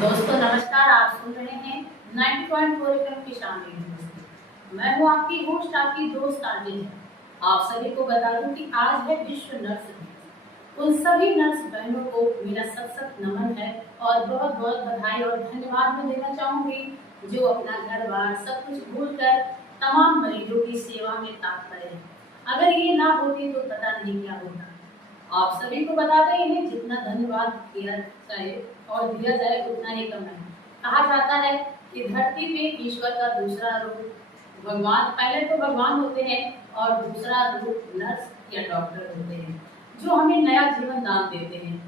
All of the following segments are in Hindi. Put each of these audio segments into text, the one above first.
दोस्तों नमस्कार, आप सुन रहे हैं 90.4 एफएम की शामिल दोस्तों। मैं हूँ आपकी होस्ट, आपकी दोस्त आरजे है। आप सभी को बता दूं कि आज है विश्व नर्स दिवस। उन सभी नर्स बहनों को मेरा सत सत नमन है और बहुत बहुत बधाई और धन्यवाद मैं देना चाहूंगी जो अपना घर बार सब कुछ भूल कर तमाम मरीजों की सेवा में तत्पर है। अगर ये ना होती तो पता नहीं क्या होता। आप सभी को बता दें, इन्हें जितना धन्यवाद किया जाए और दिया जाए उतना ही कम है। कहा जाता है कि धरती पे ईश्वर का दूसरा रूप भगवान, पहले तो भगवान होते हैं और दूसरा रूप नर्स या डॉक्टर होते हैं जो हमें नया जीवन दान देते हैं।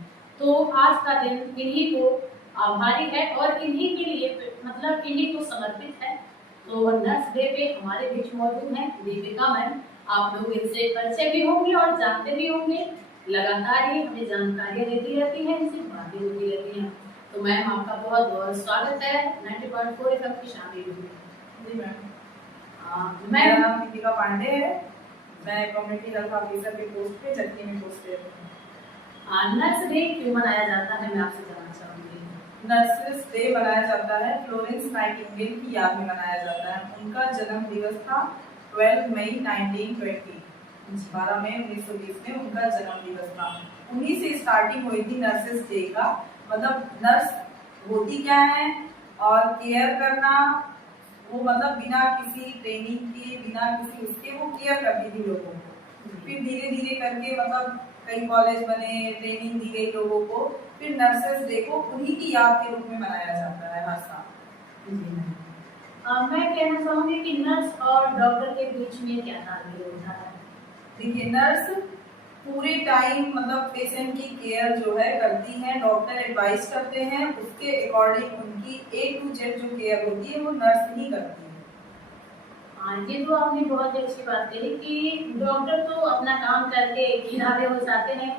तो आज का दिन इन्हीं को आभारी है और इन्हीं के लिए मतलब इन्हीं को समर्पित है। तो नर्स डे पे हमारे बीच मौजूद हैं दीपिका मैम। आप लोग इनसे परिचय भी होंगे और जानते भी होंगे। लगातार ही हमें जानकारियाँ देती रहती हैं, इनसे बातें होती रहती हैं। तो मैम आपका बहुत बहुत स्वागत है 90.4 एफएम की शामिल हुई। जी मैम, मेरा मैम नाम दीपिका पांडे है। मैं कम्युनिटी हेल्थ ऑफिसर की पोस्ट पे चटनी में पोस्टेड हूँ। नर्स डे क्यों मनाया जाता है, मैं आपसे जानना चाहूंगी। नर्सेस डे मनाया जाता है फ्लोरेंस नाइटिंगेल की याद में मनाया जाता है। उनका जन्म दिवस था 12 मई 1920। 12 मई 1920 में उनका जन्म दिवस था। उन्हीं से स्टार्टिंग हुई थी नर्सेस डे का। मतलब नर्स होती क्या है और केयर करना, वो मतलब बिना किसी ट्रेनिंग के, बिना किसी उसके वो केयर करती थी लोगों को। फिर धीरे धीरे करके मतलब कई कॉलेज बने, ट्रेनिंग दी गई लोगों को। फिर नर्सेस डे को उन्हीं की याद के रूप में मनाया जाता है हर साल। मैं कहना चाहूंगी कि नर्स और डॉक्टर के बीच में क्या तालमेल होता है। देखिए, नर्स पूरे टाइम मतलब पेशेंट की केयर जो है करती है, डॉक्टर एडवाइस करते हैं, उसके अकॉर्डिंग उनकी A to Z जो केयर होती है वो नर्स ही करती है। हाँ, ये तो आपने बहुत ही अच्छी बात कही कि डॉक्टर तो अपना काम करके किनारे हो जाते हैं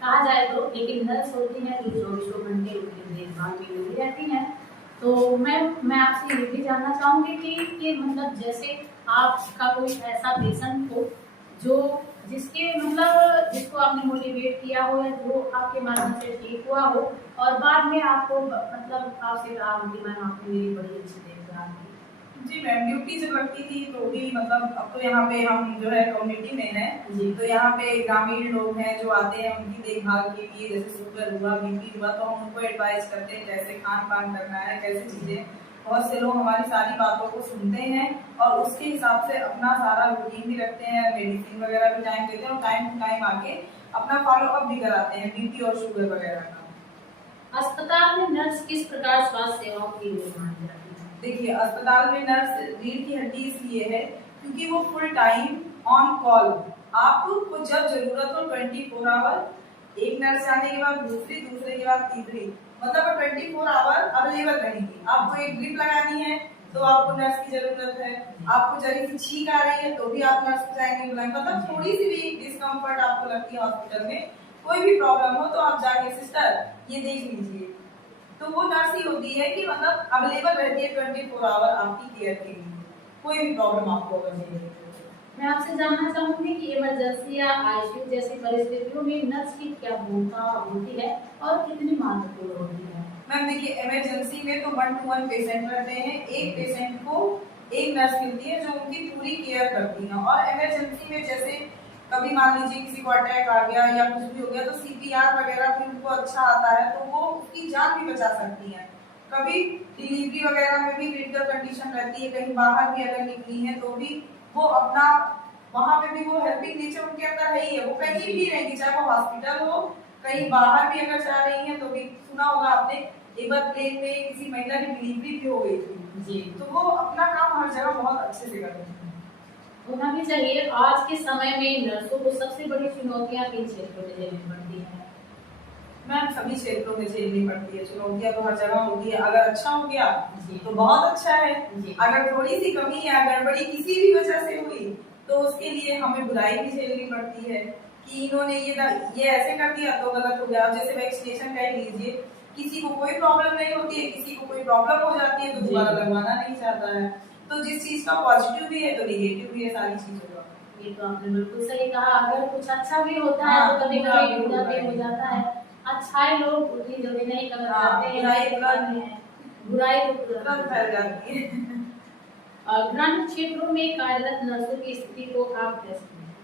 कहा जाए तो, लेकिन नर्स होती हैं जो 24 घंटे उनकी देखभाल में लगी रहती हैं। तो मैं आपसे ये भी जानना चाहूंगी कि मतलब जैसे आपका कोई ऐसा पेशेंट हो जो जिसके मतलब जिसको आपने मोटिवेट किया हो या जो आपके माध्यम से ठीक हुआ हो और बाद में आपको मतलब आपसे कहा हो कि मैम आपने मेरी बड़ी अच्छी देखभाल की। जी मैम, ड्यूटी जब लगती थी तो भी मतलब अब तो यहाँ पे हम जो है कम्युनिटी में है, तो यहाँ पे ग्रामीण लोग हैं जो आते हैं उनकी देखभाल के लिए। जैसे शुगर हुआ, बीपी हुआ, तो हम उनको एडवाइस करते हैं कैसे खान पान करना है, कैसे चीजें। बहुत से लोग हमारी सारी बातों को सुनते हैं और उसके हिसाब से अपना सारा रूटीन भी रखते हैं, मेडिसिन वगैरह भी टाइम देते हैं और टाइम टू टाइम आके अपना फॉलो अप भी कराते हैं बीपी और शुगर वगैरह का। अस्पताल में नर्स किस प्रकार स्वास्थ्य सेवाओं की निर्वहन करती है। देखिए, अस्पताल में नर्स रीढ़ की हड्डी इसलिए है क्योंकि वो फुल टाइम ऑन कॉल। आपको जब जरूरत हो 24 आवर, एक नर्स जाने के बाद दूसरी, दूसरे के बाद तीसरी, मतलब 24 आवर अवेलेबल रहेंगी। आपको एक ड्रिप लगानी है तो आपको नर्स की जरूरत है। आपको जरी सी छींक आ रही है तो भी आप नर्स को जाएंगे बुलाएंगे। मतलब थोड़ी सी भी डिस्कम्फर्ट आपको लगती है हॉस्पिटल में, कोई भी प्रॉब्लम हो तो आप जाके सिस्टर ये देख लीजिए, तो वो नर्स ही होती है कि मतलब अवेलेबल रहती है 24 आवर आपकी केयर के लिए। कोई भी प्रॉब्लम आपको अगर नहीं है। मैं आपसे जानना चाहूंगी कि इमरजेंसी या आईसीयू जैसी परिस्थितियों में नर्स की क्या भूमिका होती है और कितनी महत्वपूर्ण होती है। मैम देखिए, इमरजेंसी में तो 1 to 1 पेशेंट रहते हैं। एक पेशेंट को एक नर्स मिलती है जो उनकी पूरी केयर करती है। और इमरजेंसी में जैसे कभी मान लीजिए किसी को अटैक आ गया या कुछ भी हो गया तो CPR वगैरह भी उनको अच्छा आता है तो वो उसकी जान भी बचा सकती है। कभी डिलीवरी वगैरह में भी क्रिटिकल कंडीशन रहती है, कहीं बाहर भी अगर निकली है तो भी वो अपना वहां पे भी वो हेल्पिंग नेचर उनके अंदर है ही है। वो कहीं भी रहेंगी, चाहे वो हॉस्पिटल हो, कहीं बाहर भी अगर जा रही है तो भी। सुना होगा आपने, एक बार प्लेन में किसी महिला की डिलीवरी भी हो गई थी जी, तो वो अपना काम हर जगह बहुत अच्छे से करती है। होना भी चाहिए। आज के समय में नर्सों को सबसे बड़ी चुनौतियां किन क्षेत्रों में झेलनी पड़ती है। मैम सभी क्षेत्रों में झेलनी पड़ती है चुनौतियां, तो हर जगह होती है। अगर अच्छा हो गया जी, तो बहुत अच्छा है, जी, अगर थोड़ी सी कमी या गड़बड़ी किसी भी वजह से हुई तो उसके लिए हमें बुराई भी झेलनी पड़ती है कि इन्होंने ये ऐसे कर दिया तो गलत हो गया। जैसे वैक्सीनेशन का ही लीजिए, किसी को कोई प्रॉब्लम नहीं होती है, किसी को कोई प्रॉब्लम हो जाती है तो दोबारा लगवाना नहीं चाहता है। तो जिस चीज का पॉजिटिव भी है तो निगेटिव भी है सारी चीजों का। ये तो आपने बिल्कुल सही कहा। अगर कुछ अच्छा भी होता है तो कभी कभी बुरा भी हो जाता है। अच्छाई लोग उतनी जल्दी नहीं कदर हाँ, करते हैं, बुराई को तुरंत फैल जाती है। ग्रामीण क्षेत्रों में कार्यरत नर्सों की स्थिति को आप कैसे देखते हैं?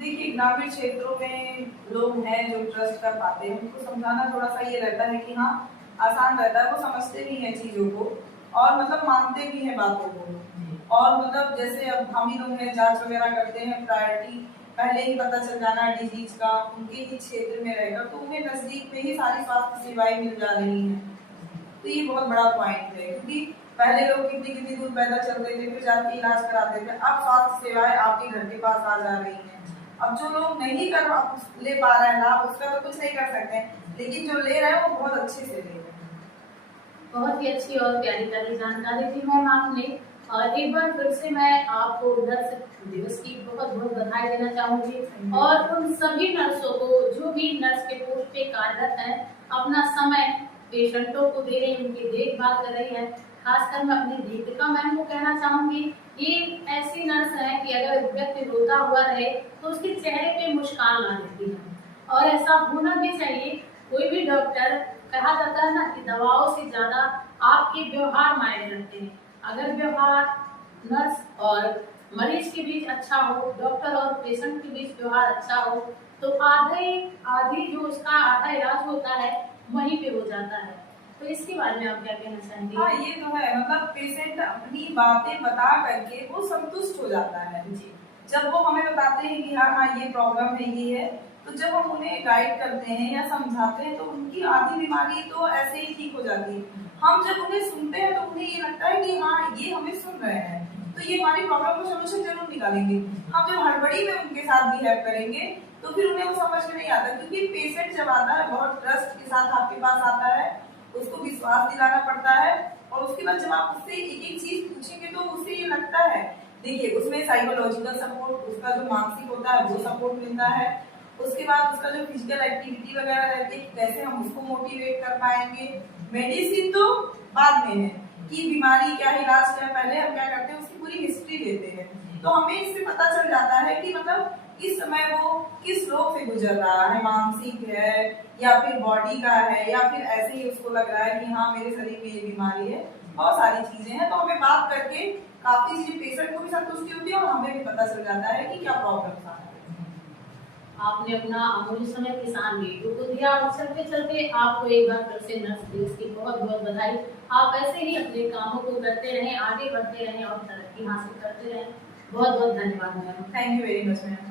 देखिए, ग्रामीण क्षेत्रों में लोग हैं जो ट्रस्ट कर पाते हैं, उनको समझाना थोड़ा सा ये रहता है कि हाँ, आसान रहता है, वो समझते भी हैं चीज़ों को और मतलब मानते भी हैं बातों को। और मतलब जैसे अब हम ही लोग हैं, जांच वगैरह करते हैं, प्रायोरिटी पहले ही पता चल जाना डिजीज का उनके ही क्षेत्र में रहेगा, तो उन्हें नजदीक में ही सारी स्वास्थ्य सेवाएं मिल जा रही हैं। तो ये बहुत बड़ा पॉइंट है, क्योंकि पहले लोग कितनी कितनी दूर पैदल चलते थे, फिर जाके इलाज कराते थे। अब स्वास्थ्य सेवाएं आपके घर के पास आ जा रही हैं। अब जो लोग नहीं कर ले पा रहे हैं लाभ, उसका तो कुछ नहीं कर सकते हैं, लेकिन जो ले रहे हैं वो बहुत अच्छे से ले रहे हैं। बहुत ही अच्छी और प्यारी प्यारी जानकारी दी मैम आपने। और एक बार फिर से मैं आपको नर्स दिवस की बहुत बहुत बधाई देना चाहूंगी और उन सभी नर्सों को जो भी नर्स के पोस्ट पे कार्यरत हैं, अपना समय पेशेंटों को दे रही हैं, उनकी देखभाल कर रही है। खासकर मैं अपनी दीपिका मैम को कहना चाहूंगी, ये ऐसी नर्स है कि अगर व्यक्ति रोता हुआ रहे तो उसके चेहरे पे मुस्कान ला देती है और ऐसा होना भी चाहिए। कोई भी डॉक्टर, कहा जाता है ना कि दवाओं से ज्यादा आपके व्यवहार मायने रखते हैं। अगर व्यवहार नर्स और मरीज के बीच अच्छा हो, डॉक्टर और पेशेंट के बीच व्यवहार अच्छा हो, तो आधी जो उसका आधा इलाज होता है वहीं पे हो जाता है। तो इसके बारे में आप क्या कहना चाहेंगे? हाँ, ये तो है, मतलब पेशेंट अपनी बातें बता करके वो संतुष्ट हो जाता है जी। जब वो हमें बताते हैं कि हाँ हाँ ये प्रॉब्लम है, ये है, तो जब हम उन्हें गाइड करते हैं या समझाते हैं तो उनकी आधी बीमारी तो ऐसे ही ठीक हो जाती है। हम जब उन्हें सुनते हैं तो उन्हें ये लगता है कि हाँ ये हमें सुन रहे हैं, तो ये हमारी प्रॉब्लम को सोल्यूशन जरूर निकालेंगे। हम जब हड़बड़ी में उनके साथ बिहेव करेंगे तो फिर उन्हें वो समझ में नहीं आता, क्योंकि पेशेंट जब आता है बहुत ट्रस्ट के साथ आपके पास आता है, उसको विश्वास दिलाना पड़ता है और उसके बाद जब आप उससे एक एक चीज पूछेंगे तो उसे ये लगता है, देखिए उसमें साइकोलॉजिकल सपोर्ट, उसका जो मानसिक होता है वो सपोर्ट मिलता है। उसके बाद उसका जो फिजिकल एक्टिविटी वगैरह रहती है, कैसे हम उसको मोटिवेट कर पाएंगे। मेडिसिन तो बाद में है कि बीमारी क्या है, इलाज क्या है, पहले हम क्या करते हैं उसकी पूरी हिस्ट्री लेते हैं, तो हमें इससे पता चल जाता है कि मतलब इस समय वो किस रोग से गुजर रहा है, मानसिक है या फिर बॉडी का है या फिर ऐसे ही उसको लग रहा है कि हाँ मेरे शरीर में ये बीमारी है। बहुत सारी चीजें हैं, तो हमें बात करके काफी चीजें पेशेंट को भी संतुष्टि होती है और हमें भी पता चल जाता है कि क्या प्रॉब्लम था। आपने अपना अमूल्य समय किसान रेडियो को दिया और चलते चलते आपको एक बार फिर से नर्स दिवस की बहुत बहुत बधाई। आप ऐसे ही अपने कामों को करते रहें, आगे बढ़ते रहें और तरक्की हासिल करते रहें। बहुत बहुत धन्यवाद ma'am. Thank you very much ma'am.